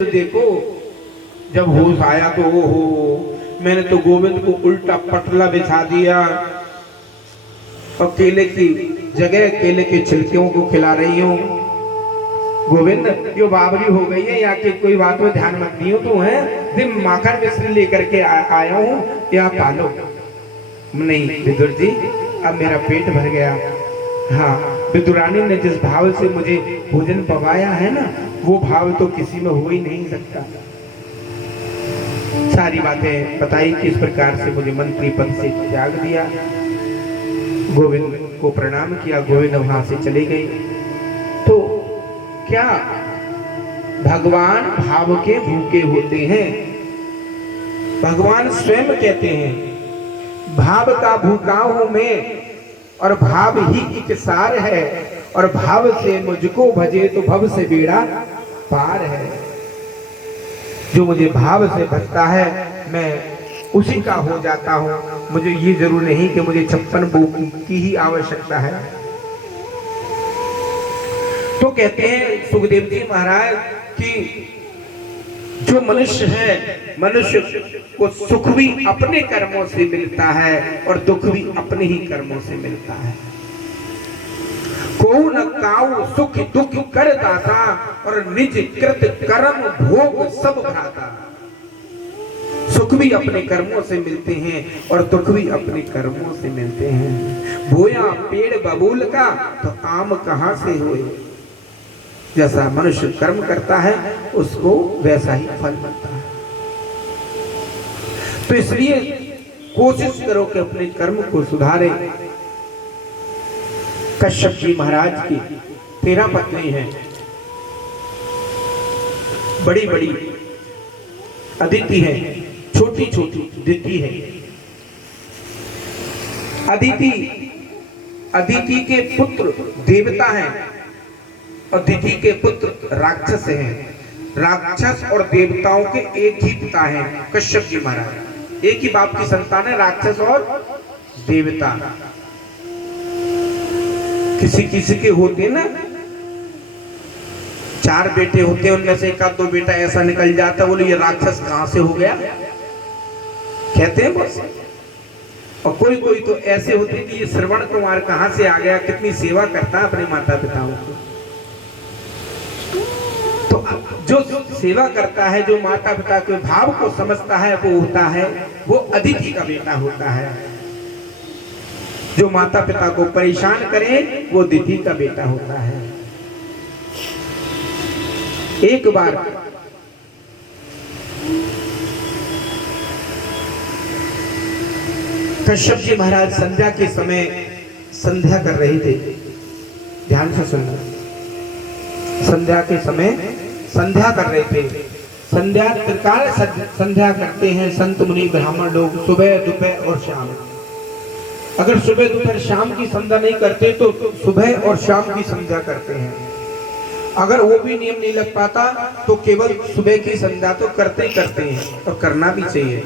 देखो जब होश आया तो वो हो मैंने तो गोविंद को उल्टा पटला बिछा दिया और केले की जगह केले के छिलकों को खिला रही हूँ। गोविंद यो बाबरी हो गई है, यहाँ की कोई बात में ध्यान मत दियो तू है दिन माखन मिश्री लेकर के आया हूँ, यहाँ पालो। नहीं विदुर जी, अब मेरा पेट भर गया। हाँ, विदुरानी ने जिस भाव से मुझे भोजन पवाया है ना, वो भाव तो किसी में हो ही नहीं सकता। सारी बातें बताई किस प्रकार से मुझे मंत्री पद से त्याग दिया। गोविंद को प्रणाम किया, गोविंद वहां से चले गए। तो क्या भगवान भाव के भूखे होते हैं? भगवान स्वयं कहते हैं भाव का भूखा हूं मैं और भाव ही एक सार है, और भाव से मुझको भजे तो भव से बेड़ा पार है। जो मुझे भाव से भजता है मैं उसी का हो जाता हूं। मुझे ये जरूर नहीं कि मुझे 56 भोग की ही आवश्यकता है। तो कहते हैं सुखदेव जी महाराज कि जो मनुष्य है, मनुष्य को सुख भी अपने कर्मों से मिलता है और दुख भी अपने ही कर्मों से मिलता है। को न काऊ सुख दुख कर दाता और निज कृत कर्म भोग सब भ्राता। सुख भी अपने कर्मों से मिलते हैं और दुख भी अपने कर्मों से मिलते हैं। बोया पेड़ बबूल का तो आम कहां से होए। जैसा मनुष्य कर्म करता है उसको वैसा ही फल मिलता है। तो इसलिए कोशिश करो कि अपने कर्म को सुधारे। कश्यप जी महाराज की 13 पत्नी हैं, बड़ी बड़ी अदिति है, छोटी छोटी दिति है। अदिति के पुत्र देवता हैं और दिति के पुत्र राक्षस हैं। राक्षस और देवताओं के एक ही पिता हैं कश्यप जी महाराज, एक ही बाप की संतान है, राक्षस और देवता। किसी किसी के होते ना 4 बेटे होते हैं, उनमें से 1-2 बेटा ऐसा निकल जाता है, बोले ये राक्षस कहां से हो गया, कहते हैं बस। और कोई कोई तो ऐसे होते कि ये श्रवण कुमार कहां से आ गया, कितनी सेवा करता है अपने माता पिताओं को। तो जो सेवा करता है, जो माता पिता के भाव को समझता है, वो होता है, वो अदिति का बेटा होता है। जो माता पिता को परेशान करे वो दिति का बेटा होता है। एक बार कश्यप जी महाराज संध्या के समय संध्या कर रहे थे। ध्यान से सुनना, संध्या के समय संध्या कर रहे थे। संध्या त्रिकाल संध्या करते हैं संत मुनि ब्राह्मण लोग, सुबह दोपहर और शाम। अगर सुबह दोपहर शाम की संध्या नहीं करते तो सुबह और शाम की संध्या करते हैं। अगर वो भी नियम नहीं लग पाता तो केवल सुबह की संध्या तो करते ही करते हैं, और करना भी चाहिए।